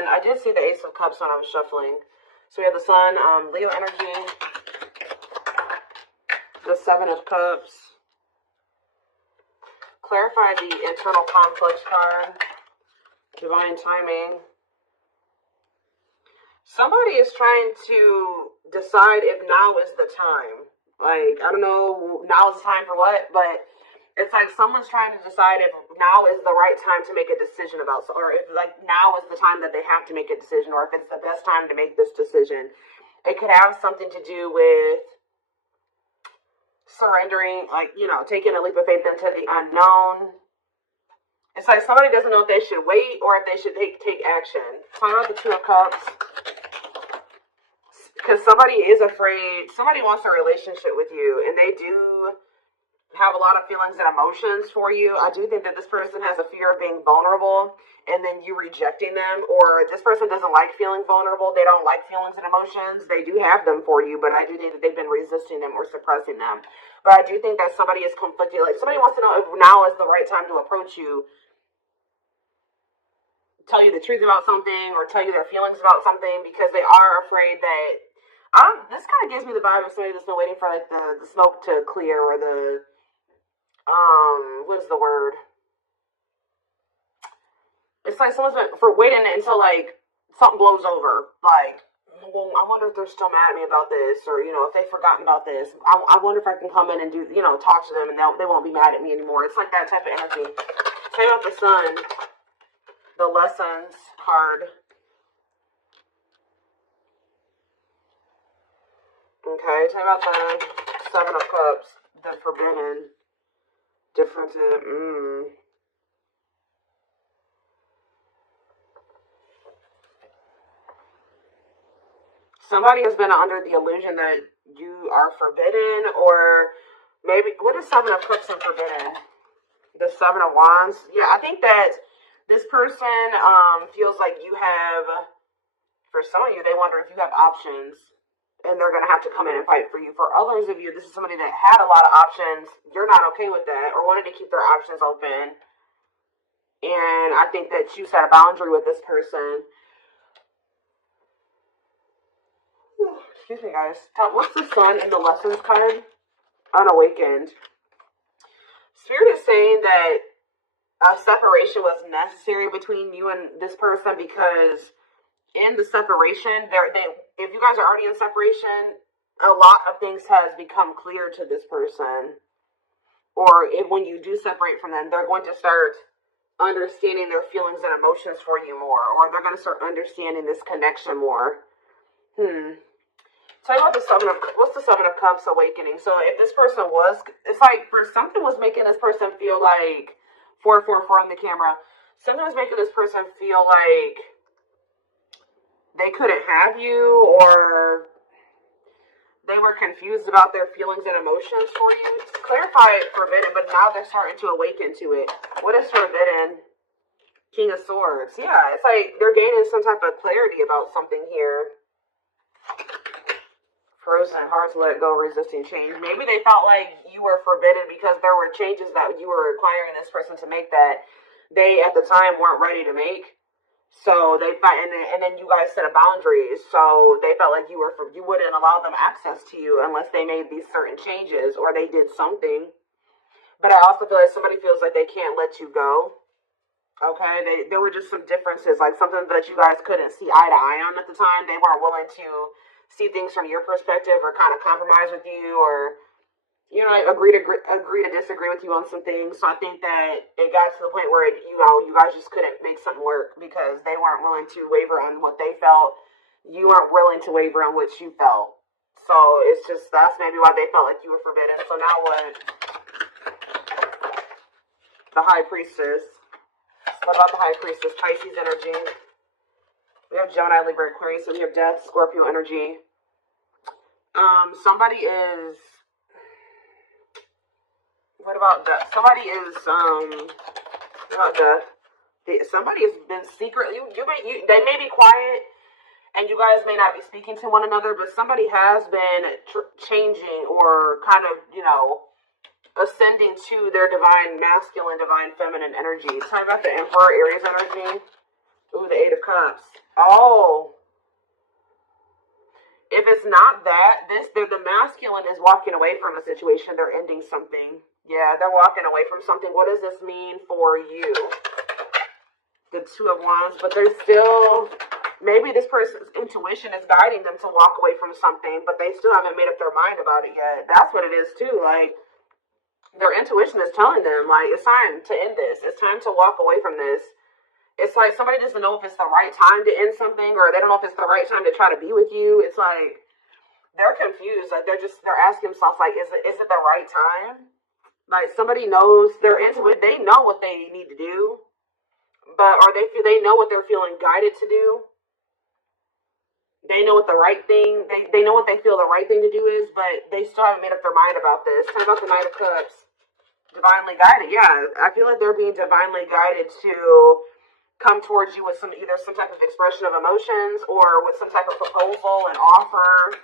Sun. I did see the Ace of Cups when I was shuffling. So we have the Sun, Leo energy, the Seven of Cups. Clarify the internal conflict card. Divine timing. Somebody is trying to decide if now is the time. Like, I don't know, now is the time for what, but it's like someone's trying to decide if now is the right time to make a decision about, or if like now is the time that they have to make a decision, or if it's the best time to make this decision. It could have something to do with surrendering, like, you know, taking a leap of faith into the unknown. It's like somebody doesn't know if they should wait or if they should take action. Talk about the Two of Cups. Because somebody is afraid, somebody wants a relationship with you, and they do have a lot of feelings and emotions for you. I do think that this person has a fear of being vulnerable, and then you rejecting them, or this person doesn't like feeling vulnerable. They don't like feelings and emotions. They do have them for you, but I do think that they've been resisting them or suppressing them. But I do think that somebody is conflicted. Like, somebody wants to know if now is the right time to approach you, tell you the truth about something, or tell you their feelings about something, because they are afraid that, this kind of gives me the vibe of somebody that's been waiting for like the smoke to clear, or the, what is the word? It's like someone's been waiting until like something blows over. Like, well, I wonder if they're still mad at me about this, or, you know, if they've forgotten about this. I wonder if I can come in and do, you know, talk to them, and they won't be mad at me anymore. It's like that type of energy. Tell you about the Sun, the Lessons card. Okay, tell me about the Seven of Cups, the Forbidden, different, Somebody has been under the illusion that you are forbidden, or maybe, what is Seven of Cups and Forbidden? The Seven of Wands? Yeah, I think that this person feels like you have, for some of you, they wonder if you have options, and they're going to have to come in and fight for you. For others of you, this is somebody that had a lot of options. You're not okay with that, or wanted to keep their options open. And I think that you set a boundary with this person. Excuse me, guys. What's the Sun in the Lessons card? Unawakened. Spirit is saying that a separation was necessary between you and this person, because in the separation, if you guys are already in separation, a lot of things has become clear to this person. Or when you do separate from them, they're going to start understanding their feelings and emotions for you more, or they're going to start understanding this connection more. Tell you about the what's the Seven of Cups awakening? So if this person was, it's like for something was making this person feel like 444 on the camera. Something was making this person feel like they couldn't have you, or they were confused about their feelings and emotions for you. Clarify forbidden, but now they're starting to awaken to it. What is forbidden? King of Swords. Yeah, it's like they're gaining some type of clarity about something here. Frozen, hard to let go, resisting change. Maybe they felt like you were forbidden because there were changes that you were requiring this person to make that they at the time weren't ready to make. So they fight, and then you guys set a boundaries. So they felt like you wouldn't allow them access to you unless they made these certain changes or they did something. But I also feel like somebody feels like they can't let you go. Okay, there were just some differences, like something that you guys couldn't see eye to eye on at the time. They weren't willing to see things from your perspective, or kind of compromise with you, or, you know, agree to disagree with you on some things. So I think that it got to the point where, you guys just couldn't make something work because they weren't willing to waver on what they felt. You weren't willing to waver on what you felt. So it's just, that's maybe why they felt like you were forbidden. So now what? The High Priestess. What about the High Priestess? Pisces energy. We have Gemini, Libra, Aquarius. So we have Death, Scorpio energy. Somebody is... What about Death? Somebody is, what about Death? Somebody has been secretly... They may be quiet, and you guys may not be speaking to one another, but somebody has been changing, or kind of, ascending to their divine masculine, divine feminine energy. Talking about the Emperor, Aries energy. Ooh, the Eight of Cups. Oh. If it's not that, the masculine is walking away from a situation. They're ending something. Yeah, they're walking away from something. What does this mean for you? The Two of Wands, but they're still, maybe this person's intuition is guiding them to walk away from something, but they still haven't made up their mind about it yet. That's what it is too. Like, their intuition is telling them, like, it's time to end this. It's time to walk away from this. It's like somebody doesn't know if it's the right time to end something, or they don't know if it's the right time to try to be with you. It's like they're confused. Like they're asking themselves, like, is it the right time? Like somebody knows, they're into it. They know what they need to do. But they know what they're feeling guided to do. They know what the right thing, they know what they feel the right thing to do is, but they still haven't made up their mind about this. Talk about the Knight of Cups. Divinely guided, yeah. I feel like they're being divinely guided to come towards you with either some type of expression of emotions or with some type of proposal and offer.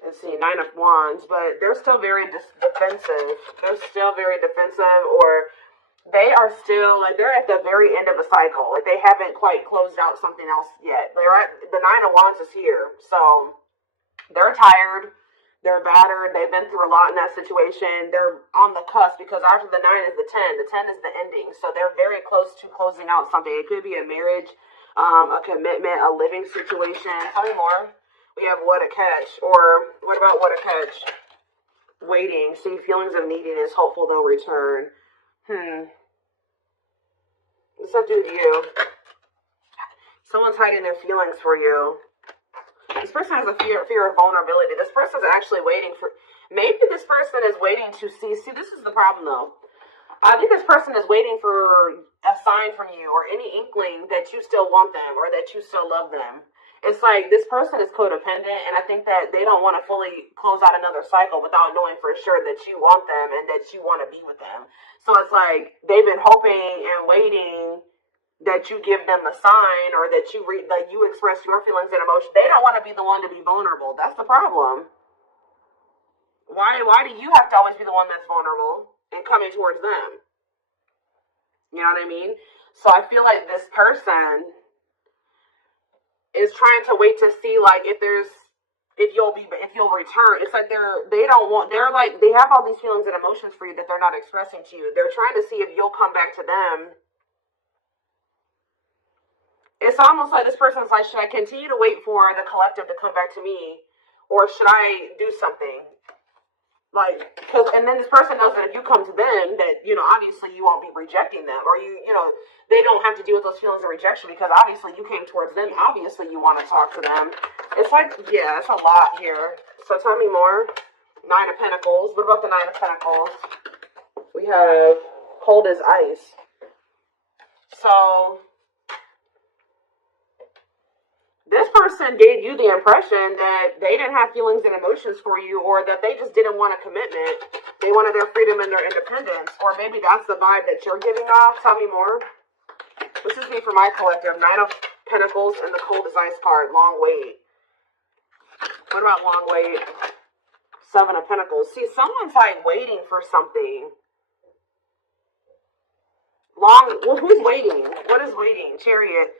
Let's see, Nine of Wands, but they're still very defensive. They're still very defensive, or they are still, like, they're at the very end of a cycle. Like, they haven't quite closed out something else yet. The Nine of Wands is here. So, they're tired. They're battered. They've been through a lot in that situation. They're on the cusp because after the 9 is the 10. The 10 is the ending. So, they're very close to closing out something. It could be a marriage, a commitment, a living situation. Tell me more. We have What a Catch. Or, what about What a Catch? Waiting. See, feelings of neediness. Hopeful they'll return. What's that do with you? Someone's hiding their feelings for you. This person has a fear of vulnerability. This person's actually waiting for, maybe this person is waiting to see, this is the problem though. I think this person is waiting for a sign from you or any inkling that you still want them or that you still love them. It's like this person is codependent, and I think that they don't want to fully close out another cycle without knowing for sure that you want them and that you want to be with them. So it's like they've been hoping and waiting that you give them a sign or that you express your feelings and emotions. They don't want to be the one to be vulnerable. That's the problem. Why do you have to always be the one that's vulnerable and coming towards them? You know what I mean? So I feel like this person is trying to wait to see, like, if you'll return. It's like they have all these feelings and emotions for you that they're not expressing to you. They're trying to see if you'll come back to them. It's almost like this person's like, should I continue to wait for the collective to come back to me, or should I do something? Like, and then this person knows that if you come to them, that, obviously you won't be rejecting them, or they don't have to deal with those feelings of rejection because obviously you came towards them. Obviously you want to talk to them. It's like, yeah, it's a lot here. So tell me more. Nine of Pentacles. What about the Nine of Pentacles? We have cold as ice. So this person gave you the impression that they didn't have feelings and emotions for you, or that they just didn't want a commitment. They wanted their freedom and their independence. Or maybe that's the vibe that you're giving off. Tell me more. This is me for my collective. Nine of Pentacles and the cold as ice card. Long wait. What about long wait? Seven of Pentacles. See, someone's like waiting for something. Who's waiting? What is waiting? Chariot.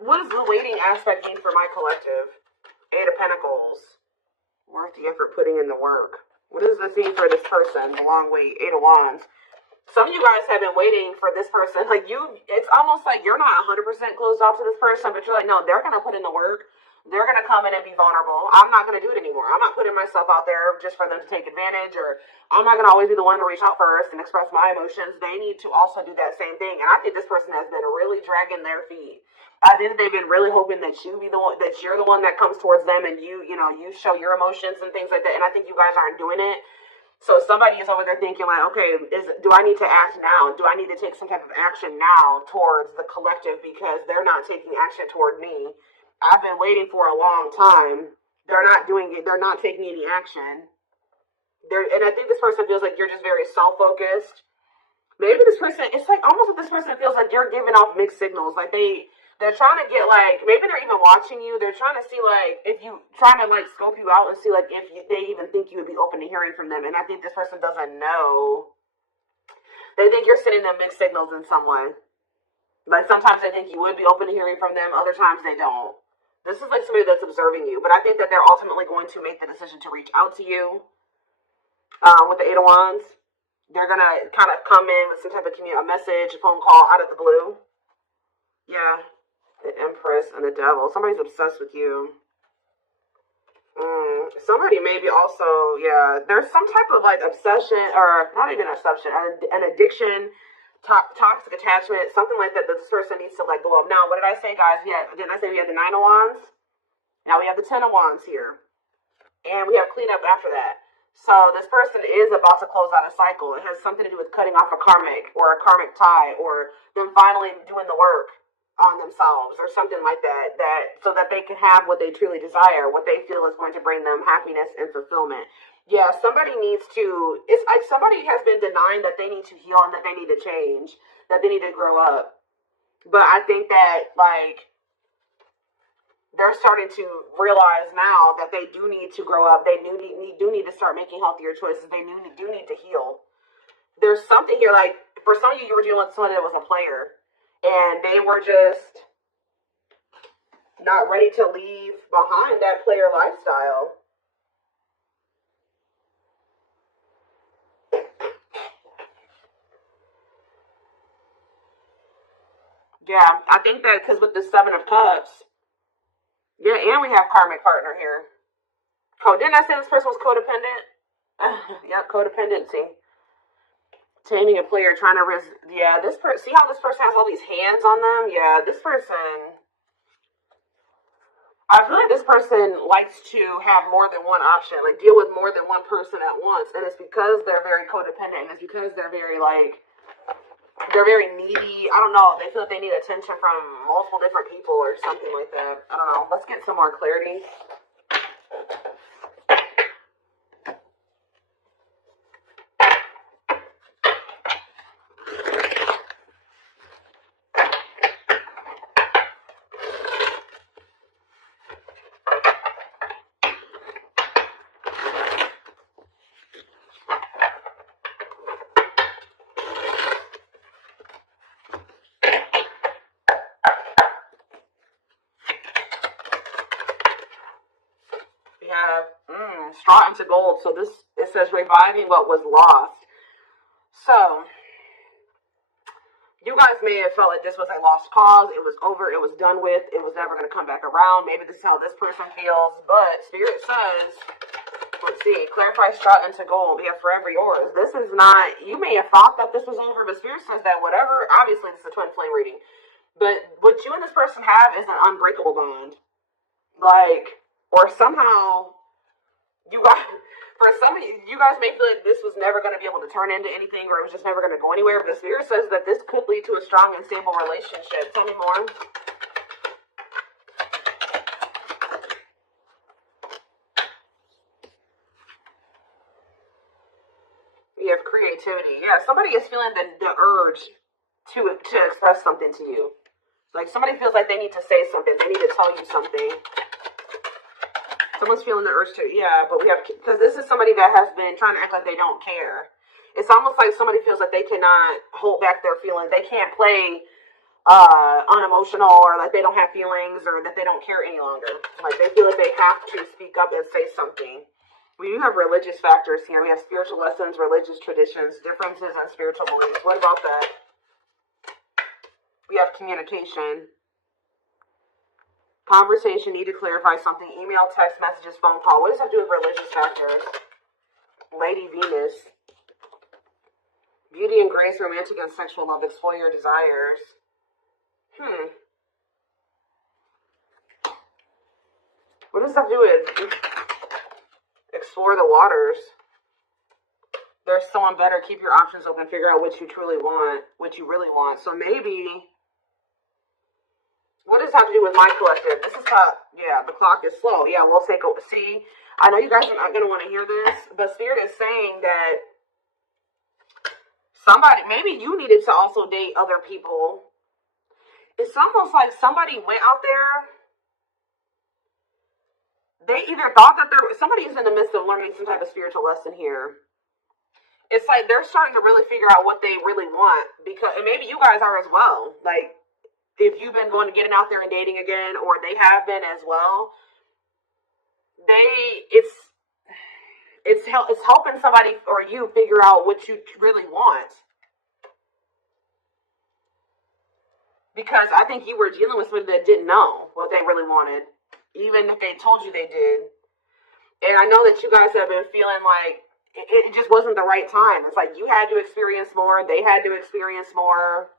What does the waiting aspect mean for my collective? Eight of Pentacles. Worth the effort putting in the work. What does this mean for this person? The long wait. Eight of Wands. Some of you guys have been waiting for this person. Like it's almost like you're not 100% closed off to this person, but you're like, no, they're going to put in the work. They're going to come in and be vulnerable. I'm not going to do it anymore. I'm not putting myself out there just for them to take advantage, or I'm not going to always be the one to reach out first and express my emotions. They need to also do that same thing. And I think this person has been really dragging their feet. I think they've been really hoping that you're the one that comes towards them and you show your emotions and things like that. And I think you guys aren't doing it. So somebody is over there thinking like, okay, do I need to act now? Do I need to take some type of action now towards the collective because they're not taking action toward me? I've been waiting for a long time. They're not doing it. They're not taking any action. And I think this person feels like you're just very self-focused. Maybe this person, it's like almost like this person feels like you're giving off mixed signals. Like they're trying to get like, maybe they're even watching you. They're trying to see like, if you, trying to like scope you out and see like if they even think you would be open to hearing from them. And I think this person doesn't know. They think you're sending them mixed signals in some way. Like, sometimes they think you would be open to hearing from them. Other times they don't. This is like somebody that's observing you. But I think that they're ultimately going to make the decision to reach out to you. With the Eight of Wands, they're going to kind of come in with some type of a message, a phone call out of the blue. Yeah. The Empress and the Devil. Somebody's obsessed with you. Somebody maybe also, yeah, there's some type of like obsession, or not even obsession, an addiction, toxic attachment, something like that this person needs to let go of. Now, what did I say, guys? Didn't I say we had the Nine of Wands? Now we have the Ten of Wands here. And we have cleanup after that. So this person is about to close out a cycle. It has something to do with cutting off a karmic tie, or them finally doing the work on themselves or something like that, so that they can have what they truly desire, what they feel is going to bring them happiness and fulfillment. Yeah, somebody needs to, it's like somebody has been denying that they need to heal and that they need to change, that they need to grow up. But I think that, like, they're starting to realize now that they do need to grow up. They do need to start making healthier choices. They do need to heal. There's something here, like, for some of you, you were dealing with someone that was a player. And they were just not ready to leave behind that player lifestyle. Yeah, I think that because with the Seven of Cups, yeah, and we have karmic partner here. Didn't I say this person was codependent? Yep, codependency. Taming a player, trying to yeah, this person, see how this person has all these hands on them? Yeah, this person, I feel like this person likes to have more than one option, like deal with more than one person at once. And it's because they're very codependent, and it's because they're very, like, they're very needy. I don't know, they feel like they need attention from multiple different people or something like that. I don't know. Let's get some more clarity. We have straw into gold. So this, it says reviving what was lost. So you guys may have felt like this was a lost cause. It was over. It was done with. It was never going to come back around. Maybe this is how this person feels. But Spirit says, let's see, clarify straw into gold. We have forever yours. This is not, you may have thought that this was over, but Spirit says that whatever, obviously this is a twin flame reading. But what you and this person have is an unbreakable bond. Like, or somehow, you guys, for some of you, you guys may feel like this was never going to be able to turn into anything, or it was just never going to go anywhere. But the Spirit says that this could lead to a strong and stable relationship. Tell me more. We have creativity. Yeah, somebody is feeling the urge to express something to you. Like, somebody feels like they need to say something. They need to tell you something. Someone's feeling the urge to, yeah, but we have, because this is somebody that has been trying to act like they don't care. It's almost like somebody feels like they cannot hold back their feelings. They can't play unemotional, or like they don't have feelings, or that they don't care any longer. Like, they feel like they have to speak up and say something. We do have religious factors here. We have spiritual lessons, religious traditions, differences in spiritual beliefs. What about that? We have communication. Conversation, need to clarify something. Email, text messages, phone call. What does that do with religious factors? Lady Venus. Beauty and grace, romantic and sexual love. Explore your desires. What does that do with explore the waters? There's someone better. Keep your options open. Figure out what you truly want. What you really want. So maybe... what does that have to do with my collective? This is how, yeah, the clock is slow. Yeah, we'll take a, see, I know you guys are not going to want to hear this, but Spirit is saying that somebody, maybe you needed to also date other people. It's almost like somebody went out there. They either thought that somebody is in the midst of learning some type of spiritual lesson here. It's like they're starting to really figure out what they really want, because, and maybe you guys are as well. Like, if you've been going to getting out there and dating again, or they have been as well, it's helping somebody or you figure out what you really want. Because I think you were dealing with somebody that didn't know what they really wanted, even if they told you they did. And I know that you guys have been feeling like it just wasn't the right time. It's like you had to experience more, they had to experience more.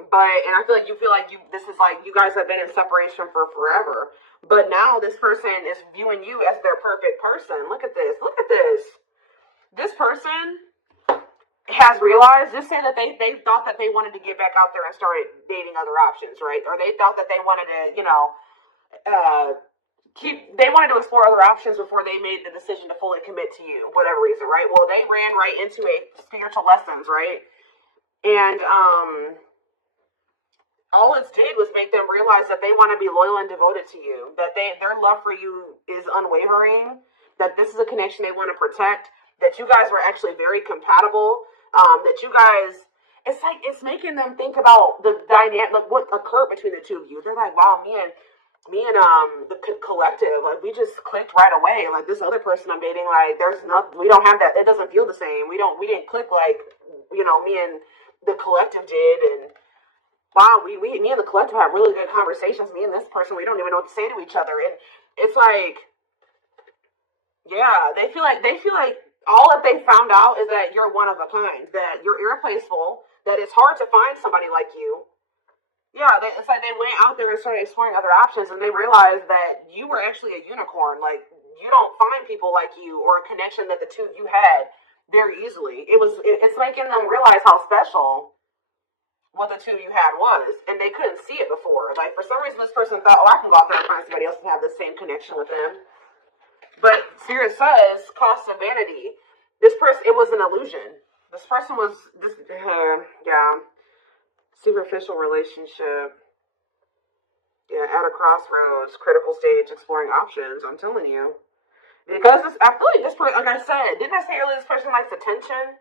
And I feel like this is like you guys have been in separation for forever. But now this person is viewing you as their perfect person. Look at this. Look at this. This person has realized, just say that they thought that they wanted to get back out there and start dating other options, right? Or they thought that they wanted to, they wanted to explore other options before they made the decision to fully commit to you, whatever reason, right? Well, they ran right into a spiritual lessons, right? And all it did was make them realize that they want to be loyal and devoted to you, that their love for you is unwavering, that this is a connection they want to protect, that you guys were actually very compatible. That you guys, it's making them think about the dynamic, like what occurred between the two of you. They're like, wow, me and the collective, like we just clicked right away. Like this other person I'm dating, like we don't have that. It doesn't feel the same. We didn't click like, me and the collective did. And wow, me and the collective have really good conversations. Me and this person, we don't even know what to say to each other. And it's like, yeah, they feel like all that they found out is that you're one of a kind, that you're irreplaceable, that it's hard to find somebody like you. Yeah, it's like they went out there and started exploring other options, and they realized that you were actually a unicorn. Like, you don't find people like you or a connection that the two of you had very easily. It's making them realize how special what the two of you had was, and they couldn't see it before. Like, for some reason, this person thought, oh, I can go out there and find somebody else and have the same connection with them. But Spirit says, cost of vanity. This person, it was an illusion. This person was superficial relationship. Yeah, at a crossroads, critical stage, exploring options. I'm telling you, because I feel like this person, like I said, didn't I say earlier, this person likes attention?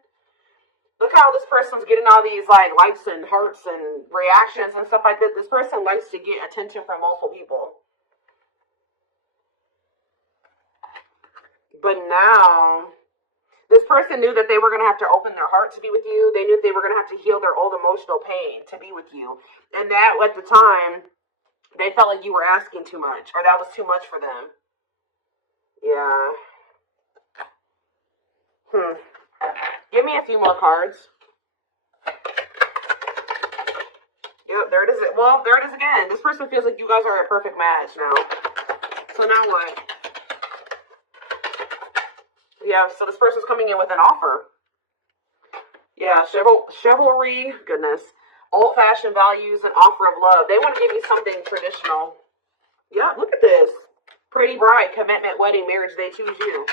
Look how this person's getting all these like likes and hearts and reactions and stuff like that. This person likes to get attention from multiple people. But now, this person knew that they were going to have to open their heart to be with you. They knew they were going to have to heal their old emotional pain to be with you. And that, at the time, they felt like you were asking too much, or that was too much for them. Yeah. Give me a few more cards. Yep, there it is. Well, there it is again. This person feels like you guys are a perfect match now. So now what? Yeah, so this person's coming in with an offer. Yeah, chivalry, goodness. Old-fashioned values and offer of love. They want to give you something traditional. Yeah, look at this. Pretty bride, commitment, wedding, marriage, they choose you.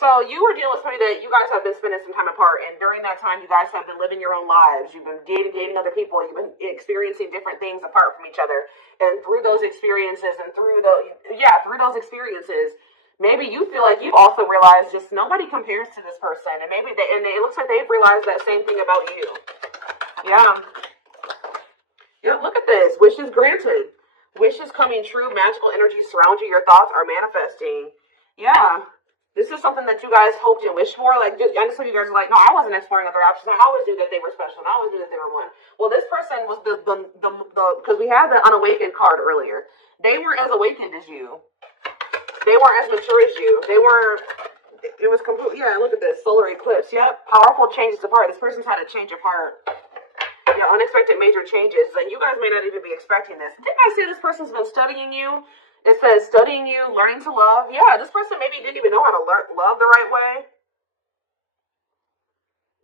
So you were dealing with somebody that you guys have been spending some time apart, and during that time, you guys have been living your own lives. You've been dating other people. You've been experiencing different things apart from each other. And through those experiences, maybe you feel like you've also realized just nobody compares to this person, and it looks like they've realized that same thing about you. Yeah. Yeah, look at this. Wishes granted. Wishes coming true. Magical energy surround you. Your thoughts are manifesting. Yeah. This is something that you guys hoped and wished for. Like, I just know you guys are like, no, I wasn't exploring other options. I always knew that they were special, and I always knew that they were one. Well, this person was because we had the unawakened card earlier. They weren't as awakened as you. They weren't as mature as you. It was complete. Yeah, look at this. Solar eclipse. Yep. Powerful changes of heart. This person's had a change of heart. Yeah, unexpected major changes. And you guys may not even be expecting this. Didn't I say this person's been studying you? It says studying you, learning to love. Yeah, this person maybe didn't even know how to love the right way.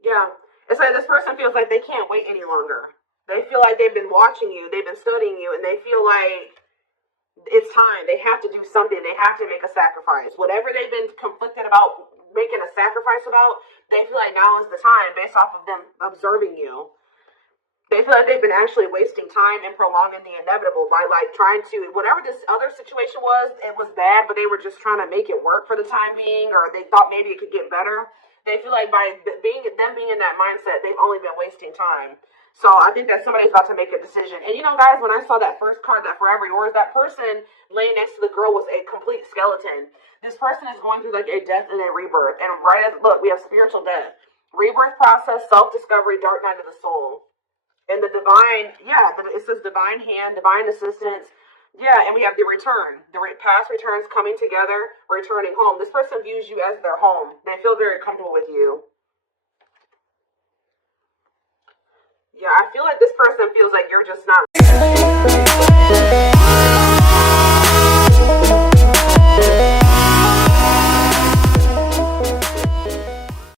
Yeah. It's like this person feels like they can't wait any longer. They feel like they've been watching you. They've been studying you. And they feel like it's time. They have to do something. They have to make a sacrifice. Whatever they've been conflicted about making a sacrifice about, they feel like now is the time based off of them observing you. They feel like they've been actually wasting time and prolonging the inevitable by like trying to, whatever this other situation was, it was bad, but they were just trying to make it work for the time being, or they thought maybe it could get better. They feel like by being in that mindset, they've only been wasting time. So I think that somebody's about to make a decision. And you know, guys, when I saw that first card, that Forever Yours, that person laying next to the girl was a complete skeleton. This person is going through like a death and a rebirth. And right as, look, we have spiritual death, rebirth process, self-discovery, dark night of the soul. And the divine, yeah, it says divine hand, divine assistance. Yeah, and we have the return. The past returns coming together, returning home. This person views you as their home. They feel very comfortable with you. Yeah, I feel like this person feels like you're just not